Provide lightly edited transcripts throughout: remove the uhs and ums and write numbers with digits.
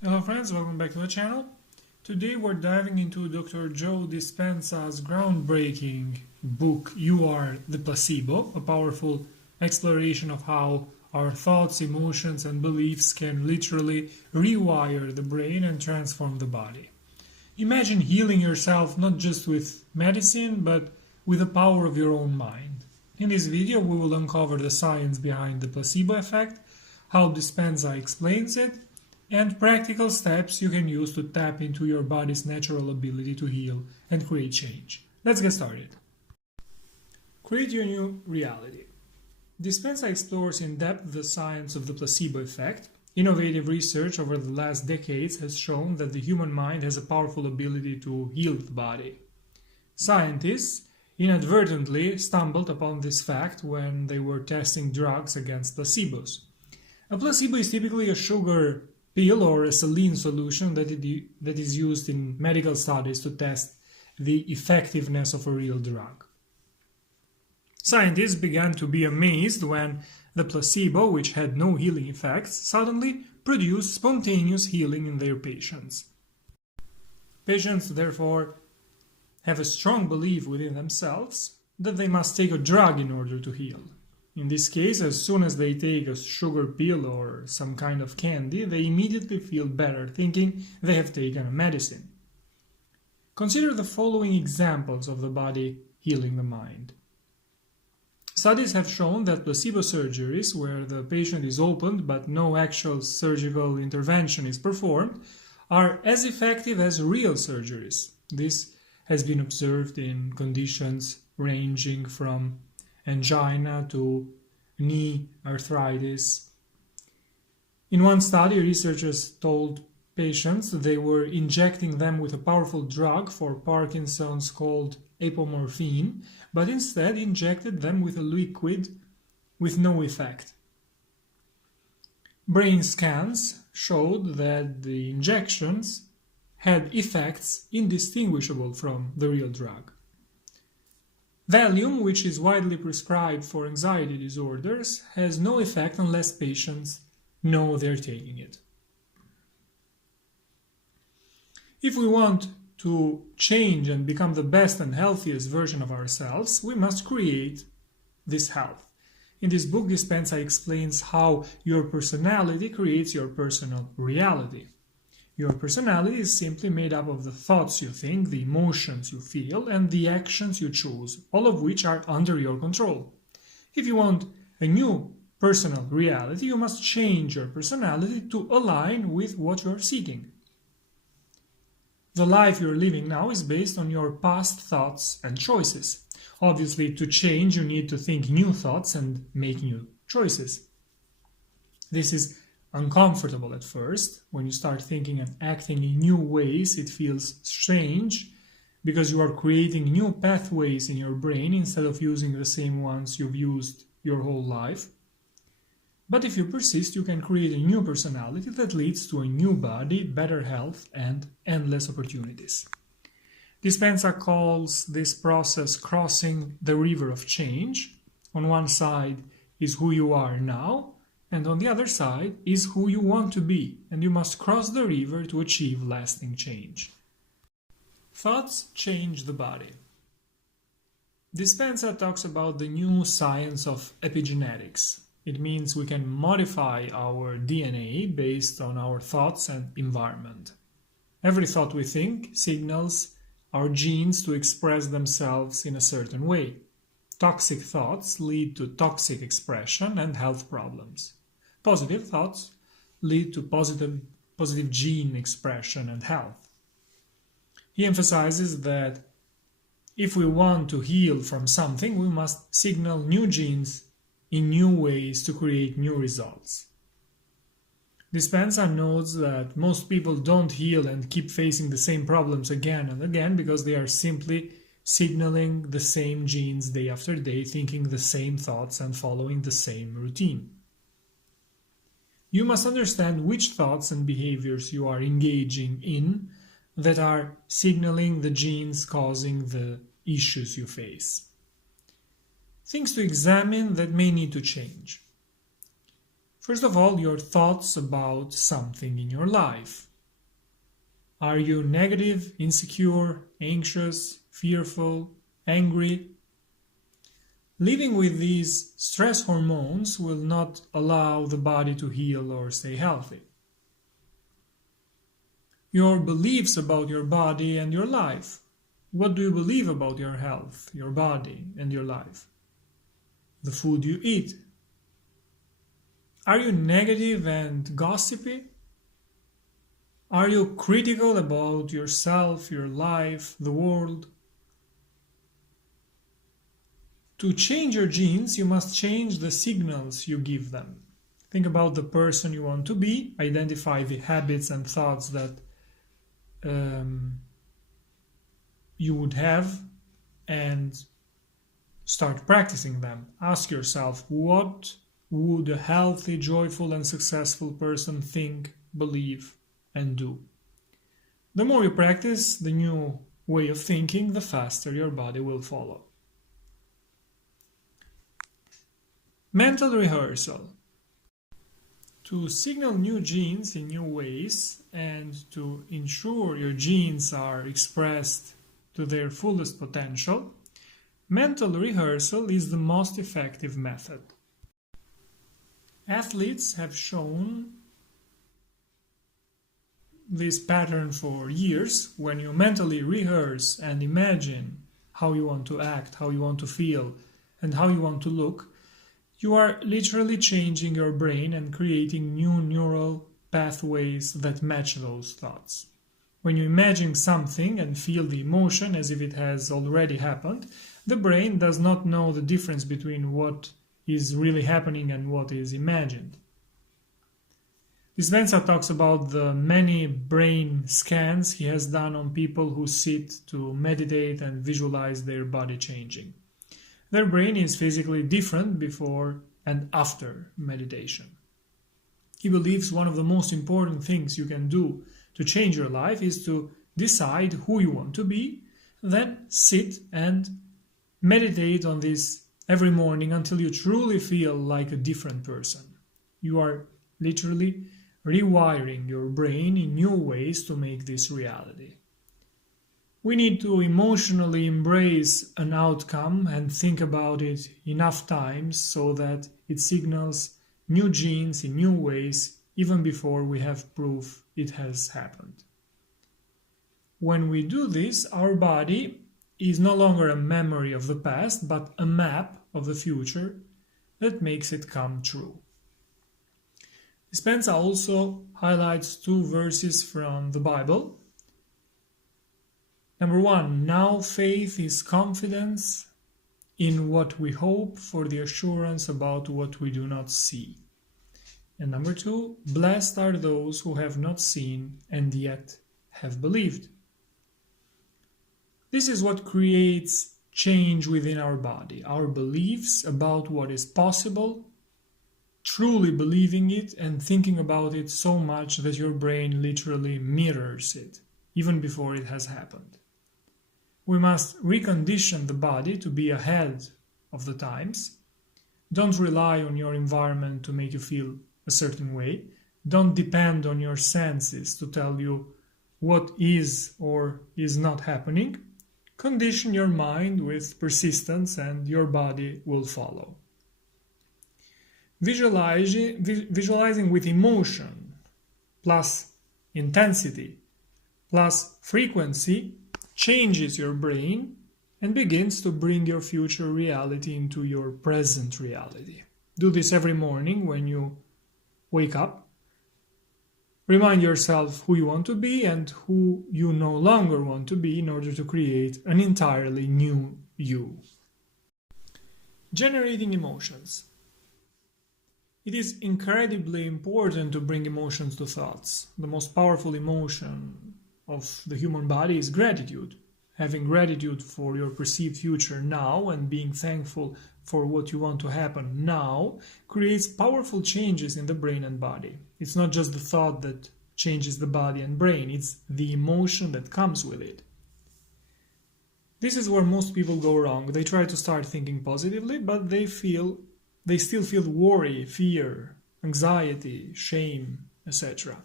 Hello friends, welcome back to the channel. Today we're diving into Dr. Joe Dispenza's groundbreaking book, You Are the Placebo, a powerful exploration of how our thoughts, emotions and beliefs can literally rewire the brain and transform the body. Imagine healing yourself not just with medicine, but with the power of your own mind. In this video we will uncover the science behind the placebo effect, how Dispenza explains it, and practical steps you can use to tap into your body's natural ability to heal and create change. Let's get started. Create your new reality. Dispenza explores in depth the science of the placebo effect. Innovative research over the last decades has shown that the human mind has a powerful ability to heal the body. Scientists inadvertently stumbled upon this fact when they were testing drugs against placebos. A placebo is typically a sugar pill or a saline solution that is used in medical studies to test the effectiveness of a real drug. Scientists began to be amazed when the placebo, which had no healing effects, suddenly produced spontaneous healing in their patients. Patients, therefore, have a strong belief within themselves that they must take a drug in order to heal. In this case, as soon as they take a sugar pill or some kind of candy, they immediately feel better, thinking they have taken a medicine. Consider the following examples of the body healing the mind. Studies have shown that placebo surgeries, where the patient is opened but no actual surgical intervention is performed, are as effective as real surgeries. This has been observed in conditions ranging from angina to knee arthritis. In one study, researchers told patients they were injecting them with a powerful drug for Parkinson's called apomorphine, but instead injected them with a liquid with no effect. Brain scans showed that the injections had effects indistinguishable from the real drug. Valium, which is widely prescribed for anxiety disorders, has no effect unless patients know they're taking it. If we want to change and become the best and healthiest version of ourselves, we must create this health. In this book, Dispenza explains how your personality creates your personal reality. Your personality is simply made up of the thoughts you think, the emotions you feel, and the actions you choose, all of which are under your control. If you want a new personal reality, you must change your personality to align with what you're seeking. The life you're living now is based on your past thoughts and choices. Obviously, to change, you need to think new thoughts and make new choices. This is uncomfortable at first. When you start thinking and acting in new ways, it feels strange because you are creating new pathways in your brain instead of using the same ones you've used your whole life. But if you persist, you can create a new personality that leads to a new body, better health, and endless opportunities. Dispenza calls this process crossing the river of change. On one side is who you are now, and on the other side is who you want to be, and you must cross the river to achieve lasting change. Thoughts change the body. Dispenza talks about the new science of epigenetics. It means we can modify our DNA based on our thoughts and environment. Every thought we think signals our genes to express themselves in a certain way. Toxic thoughts lead to toxic expression and health problems. Positive thoughts lead to positive gene expression and health. He emphasizes that if we want to heal from something, we must signal new genes in new ways to create new results. Dispenza notes that most people don't heal and keep facing the same problems again and again because they are simply signaling the same genes day after day, thinking the same thoughts and following the same routine. You must understand which thoughts and behaviors you are engaging in that are signaling the genes causing the issues you face. Things to examine that may need to change. First of all, your thoughts about something in your life. Are you negative, insecure, anxious, fearful, angry? Living with these stress hormones will not allow the body to heal or stay healthy. Your beliefs about your body and your life. What do you believe about your health, your body, and your life? The food you eat. Are you negative and gossipy? Are you critical about yourself, your life, the world? To change your genes, you must change the signals you give them. Think about the person you want to be, identify the habits and thoughts that you would have, and start practicing them. Ask yourself, what would a healthy, joyful, and successful person think, believe, and do? The more you practice the new way of thinking, the faster your body will follow. Mental rehearsal. To signal new genes in new ways and to ensure your genes are expressed to their fullest potential, mental rehearsal is the most effective method. Athletes have shown this pattern for years. When you mentally rehearse and imagine how you want to act, how you want to feel, and how you want to look, you are literally changing your brain and creating new neural pathways that match those thoughts. When you imagine something and feel the emotion as if it has already happened, the brain does not know the difference between what is really happening and what is imagined. Dispenza talks about the many brain scans he has done on people who sit to meditate and visualize their body changing. Their brain is physically different before and after meditation. He believes one of the most important things you can do to change your life is to decide who you want to be, then sit and meditate on this every morning until you truly feel like a different person. You are literally rewiring your brain in new ways to make this reality. We need to emotionally embrace an outcome and think about it enough times so that it signals new genes in new ways even before we have proof it has happened. When we do this, our body is no longer a memory of the past, but a map of the future that makes it come true. Dispenza also highlights two verses from the Bible. Number 1, now faith is confidence in what we hope for the assurance about what we do not see. And number 2, blessed are those who have not seen and yet have believed. This is what creates change within our body, our beliefs about what is possible, truly believing it and thinking about it so much that your brain literally mirrors it, even before it has happened. We must recondition the body to be ahead of the times. Don't rely on your environment to make you feel a certain way. Don't depend on your senses to tell you what is or is not happening. Condition your mind with persistence and your body will follow. Visualizing with emotion plus intensity plus frequency changes your brain and begins to bring your future reality into your present reality. Do this every morning when you wake up. Remind yourself who you want to be and who you no longer want to be in order to create an entirely new you. Generating emotions. It is incredibly important to bring emotions to thoughts. The most powerful emotion of the human body is gratitude. Having gratitude for your perceived future now and being thankful for what you want to happen now creates powerful changes in the brain and body. It's not just the thought that changes the body and brain, it's the emotion that comes with it. This is where most people go wrong. They try to start thinking positively, but they still feel worry, fear, anxiety, shame, etc.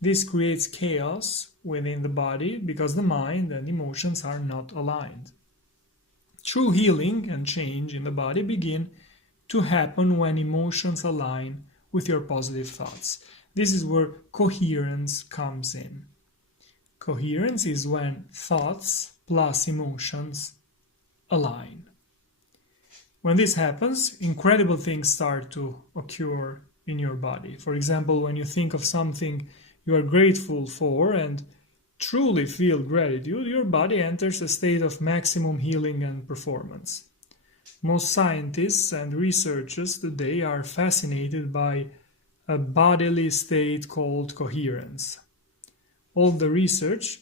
This creates chaos within the body because the mind and emotions are not aligned. True healing and change in the body begin to happen when emotions align with your positive thoughts. This is where coherence comes in. Coherence is when thoughts plus emotions align. When this happens, incredible things start to occur in your body. For example, when you think of something you are grateful for and truly feel gratitude, your body enters a state of maximum healing and performance. Most scientists and researchers today are fascinated by a bodily state called coherence. All the research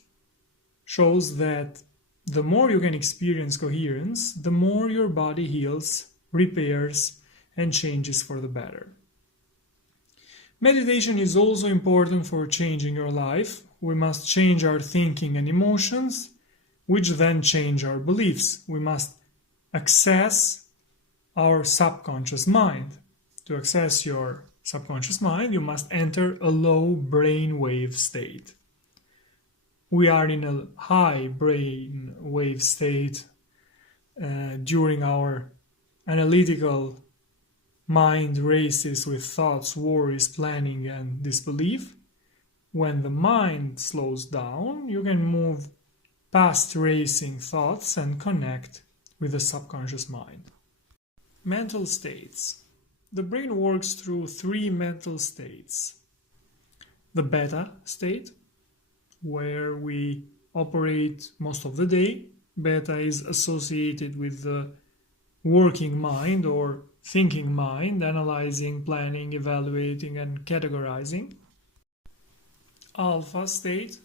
shows that the more you can experience coherence, the more your body heals, repairs, and changes for the better. Meditation is also important for changing your life. We must change our thinking and emotions, which then change our beliefs. We must access our subconscious mind. To access your subconscious mind, you must enter a low brain wave state. We are in a high brain wave state during our analytical mind races with thoughts, worries, planning, and disbelief. When the mind slows down, you can move past racing thoughts and connect with the subconscious mind. Mental states. The brain works through three mental states. The beta state, where we operate most of the day. Beta is associated with the working mind or thinking mind, analyzing, planning, evaluating, and categorizing. Alpha state.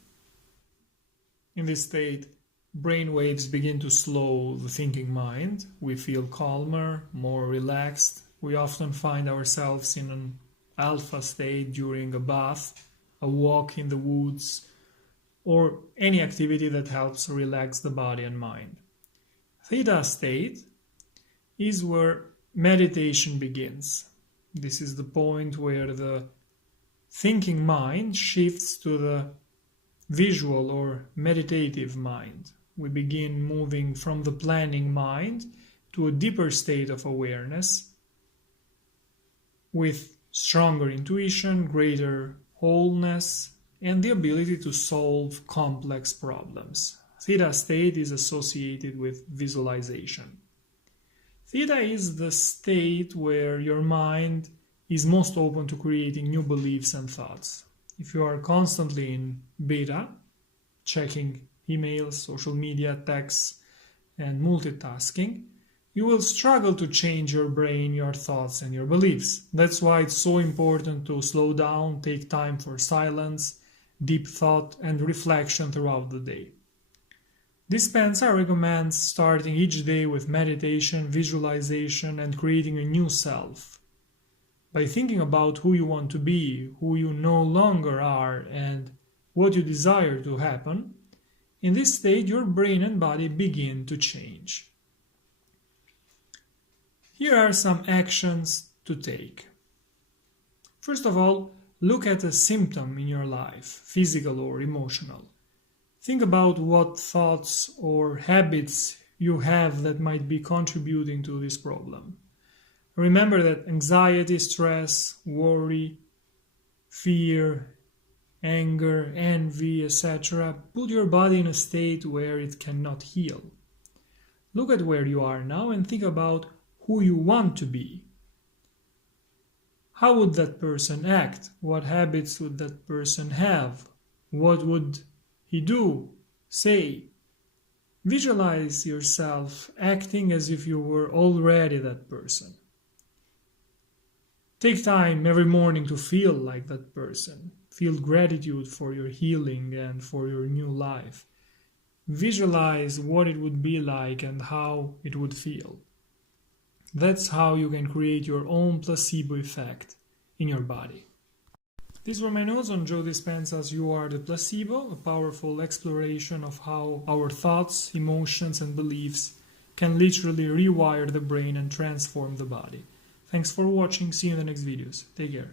In this state, brain waves begin to slow the thinking mind. We feel calmer, more relaxed. We often find ourselves in an alpha state during a bath, a walk in the woods, or any activity that helps relax the body and mind. Theta state is where meditation begins. This is the point where the thinking mind shifts to the visual or meditative mind. We begin moving from the planning mind to a deeper state of awareness with stronger intuition, greater wholeness, and the ability to solve complex problems. Theta state is associated with visualization. Theta is the state where your mind is most open to creating new beliefs and thoughts. If you are constantly in beta, checking emails, social media, texts, and multitasking, you will struggle to change your brain, your thoughts, and your beliefs. That's why it's so important to slow down, take time for silence, deep thought, and reflection throughout the day. Dispenza recommends starting each day with meditation, visualization, and creating a new self. By thinking about who you want to be, who you no longer are, and what you desire to happen, in this state your brain and body begin to change. Here are some actions to take. First of all, look at a symptom in your life, physical or emotional. Think about what thoughts or habits you have that might be contributing to this problem. Remember that anxiety, stress, worry, fear, anger, envy, etc. put your body in a state where it cannot heal. Look at where you are now and think about who you want to be. How would that person act? What habits would that person have? What would he do, say? Visualize yourself acting as if you were already that person. Take time every morning to feel like that person. Feel gratitude for your healing and for your new life. Visualize what it would be like and how it would feel. That's how you can create your own placebo effect in your body. These were my notes on Joe Dispenza's You Are the Placebo, a powerful exploration of how our thoughts, emotions, and beliefs can literally rewire the brain and transform the body. Thanks for watching. See you in the next videos. Take care.